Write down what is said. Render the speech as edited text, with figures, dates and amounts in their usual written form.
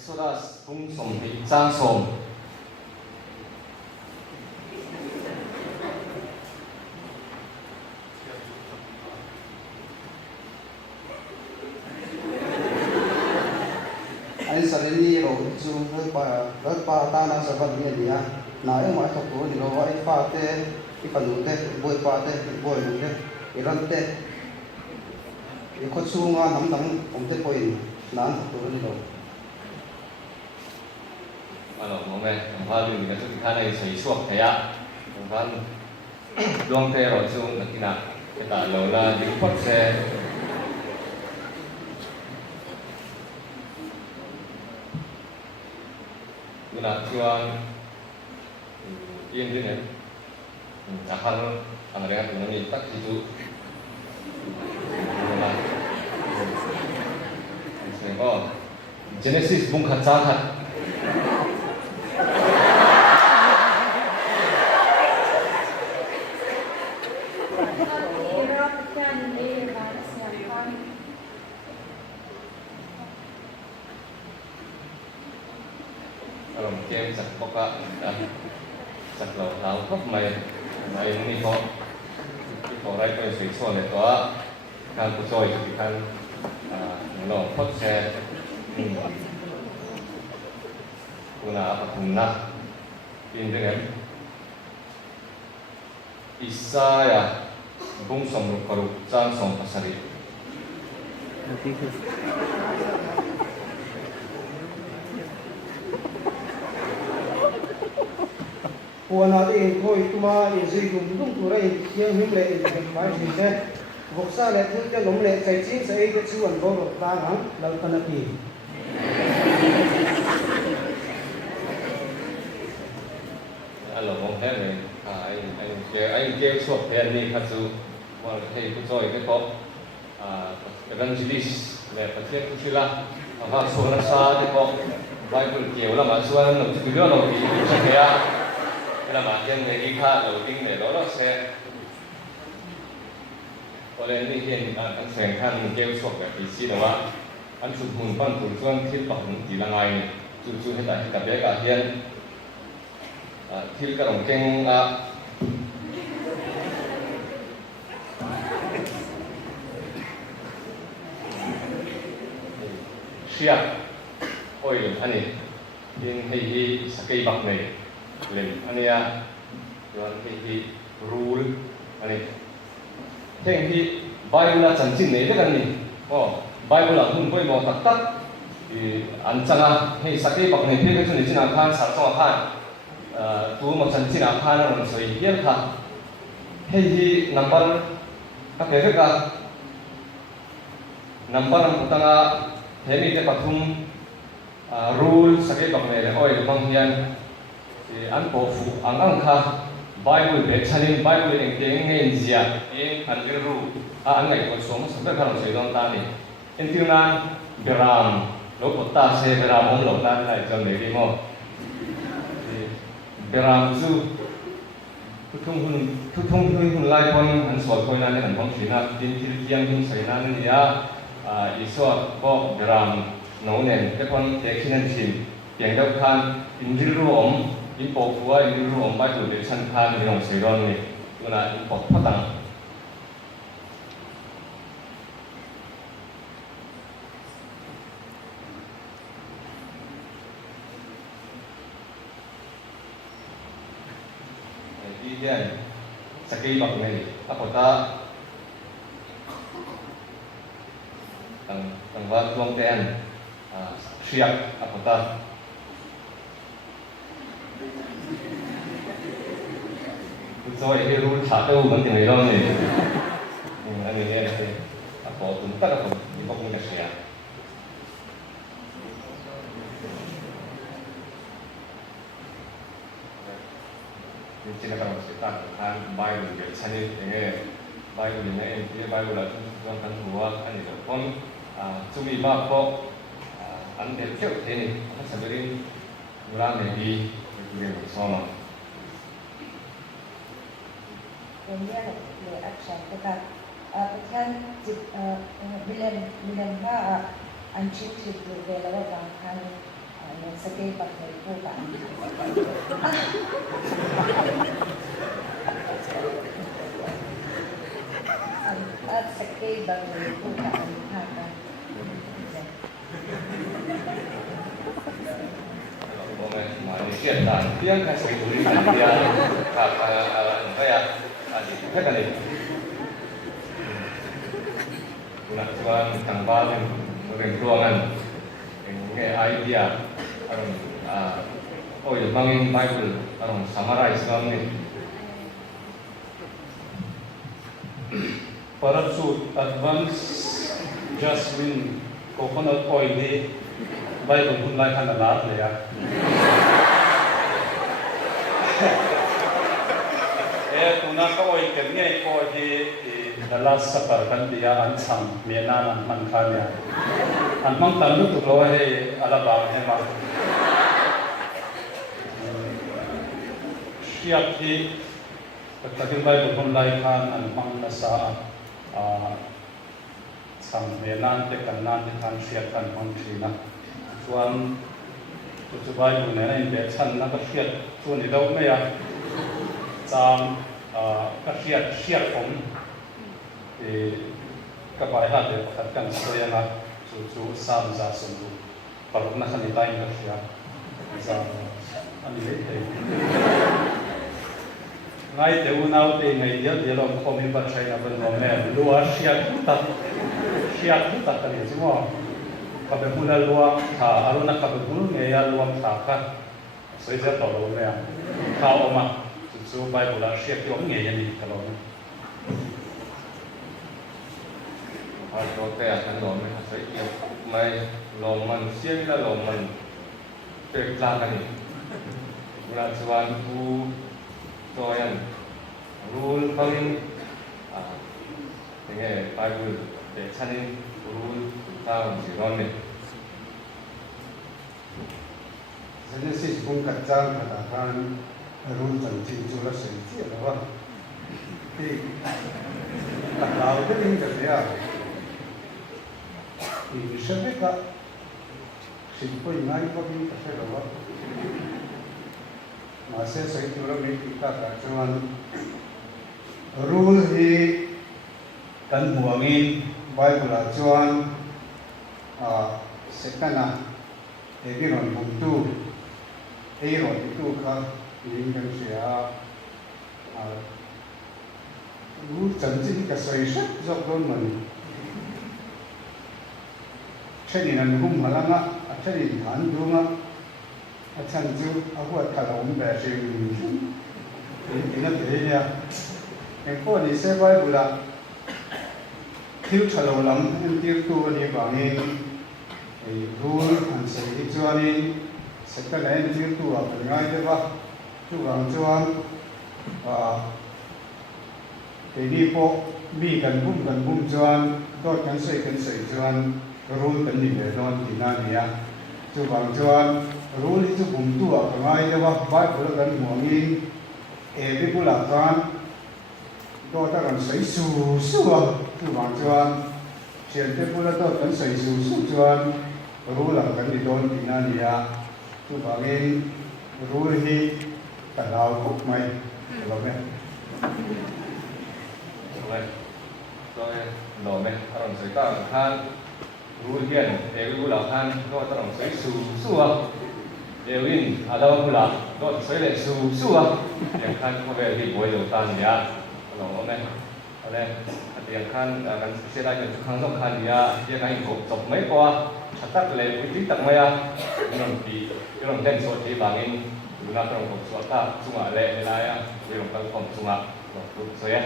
Exodus cũng sòng thị trang sòng anh suddenly rồi zoom rất pa ta na sa vật này dia na em mai thọc rồi rồi ai pha te cái phần nút te bôi pha te bôi nút te cái rắn te cái khót suông ngon nắm nắm ông te bôi nán thọc rồi rồi mà nó mong nghe ông pha đừng cái thứ khác này xảy suộc thế ạ ông pha luang te rồi zoom là cái nào cái ta lâu là những khót xe guna tuan yên thế này akan ang dengan ini tak itu oh Genesis bung kacang kalau game sak poka sak lau khóc mày ini kok rai ko sui so le to kan ku choi ki kan lo khóc xe kuna apa kunna pin dengan Isaya bung som karu chan som pasari Puan natin ko ituma insi gumdum turay yang himle in mai sinte boksa le thul te lom le chai chi sai te chu an bo ta hang lau tanaki alo mong thế này anh kêu suốt thế này thật sự mà thầy cũng rồi cái có evangelist về phát triển cũng là và số nó xa thì có Bible kiểu là mà số nó chỉ biết nó thì sẽ thế à là mà dân người đi khác đầu tiên để đó sẽ có lẽ như hiện anh sẽ khăn kêu suốt cái vị trí đó anh chụp hình bằng thủ phương thiết bằng chỉ là ngày chụp hiện tại cả bé cả hiện thiết cái đồng keng siap ôi anh ấy in hay sakei bạc này lên anh ấy rồi hay rule anh ấy thế thì Bible là chân chính này đấy cái này Bible là không phải một tắc tắc thì anh chăng hay sakei bạc này thế cái chuyện này chỉ là khan sản xuất khan tu một chân chính là khan là một sự hiếm thật hay number các cái khác number năm tanga thế này cái pathum rule sakei bạc này là oi bang hiền thì anh có phụ anh kha Bible để chanin Bible anh tiếng nghe gì à anh cái rule anh này có số mà sắp tới làm gì đó ta này anh tiếng Anh gram lúc có ta sẽ gram ông lộc ta lại cho người đi mà gram zu thu thông hun lai con anh soi coi này anh không chỉ là tin tin kiang tin sai na này ya iso có gram nấu nền cái con để khi nên xin tiếng đâu khan in ruộng in bộ phua in ruộng bài tuổi để săn khan để làm sài gòn này là in bộ phát tăng đi đây sakei bạc này apa ta tang va tuang ten siap apa ta rồi cái rule trả đâu vẫn thì người đó này anh người nghe này apa tuh tak apa di bawah ini kasih ya Jadi kalau kita kan Bible dari sana ini Bible ini Bible là trong căn hùa anh ấy con chú ý ba có anh để kéo thế này anh sẽ đi làm này đi để làm sao mà India le action kita kan bilen ha anchit tu vela wa kan sakay bak may puta. At sakay bak may puta ang haka. Hiện tại tiếng cái sự lý này thì kayak hết cả đi nak cuman tambah dengan ruangan dengan idea orang oh ya bangin Bible orang summarize kami Para su advance jasmine coconut oil ni Bible pun lai kan alat le ya. Tuna ka oil ken ngai ko di dalas sapar kan dia an sam mena an man khan ya. An mang tan lu tu lo he ala ba he ma. Siap di Pagdating Bible pun lai kan an mang nasa sam mena te kan nan te kan siap kan mang china. Chuan tu Bible ne in be chan na ka siap tu ni do me ya. Chang ka siap om ka bai ha de khat kan soya na chu sam za sum du paruk na khan itai ka sia za ani le te ngai te unau te ngai dia dia lo khomi ba chai na ban no me lua siap ta ka ni mo ka be hula lua tha aruna ka be hulu nge ya luam tha ka soi za to lo me ka oma chu Bible la siap yom nge ya ni ka lo có cái ăn lộn mình phải yêu mày lộn mình xiên ra lộn mình tuyệt ra cái này là chuan u tôi ăn rule không cái này Bible để chăn rule tao chỉ nói này Genesis pun kacang katakan rule tentang jual sendiri apa? Thì tak tahu tu ini kerja. Thì sẽ biết làสิ่งพวกนี้ก็มีกระแสหรอมาเสียสิ่งที่เราไม่คิดกันจนรู้ที่กันห่วงอินไว้บุรุษจวนเสกนะเอวิรอนบุญตู้เอรอนตู้ก็ยิงกันเสียรู้จังจิตกระแสสักจบลงมันเช่นนั้นหุ่มมาแล้วนะเช่นนั้นฐานดูนะฉันจูเอาหัวถล่มแบบเชิงอีนั่นเองเนี่ยไอ้พวกนี้เสียไว้บุระทิวถล่มลำอันทิวตัวนี้บางเองไอ้รูอันเสียที่จวนนี้สักแต่ไหนทิวตัวเป็นไงเดี๋ยวว่าทุกครั้งจวนทีนี้พวกมีกันบุ้มจวนก็กันใส่จวนรู้กันนี่เลยนอนที่นั่นเนี่ยจุบังจวนรู้ที่จุบุ่มตัวเป็นไงเดี๋ยวว่าบ้านเรากันหัวงินวิบุลาการก็ถ้ากันใส่สู้จุบังจวนเชื่อที่บุลาก็กันใส่สู้จวนรู้หลังกันที่โดนที่นั่นเนี่ยจุบังเองรู้ที่แต่เราคุกไหมเราไหม rồi tôi đổ mình orang sấy tao khan rule hiền để rule là khan rồi tao orang sấy su để win ada orang là rồi sấy lại su yang khan có vẻ thì bồi đầu tan ya lòng này ở đây yang khan kan sẽ lại những kháng dọc khan ya yang anh cũng chọc mấy qua chặt tắt lại với tí tặng mày yang den so thì bangin guna tong ko suata sunga le la ya yang tang kom sunga so ya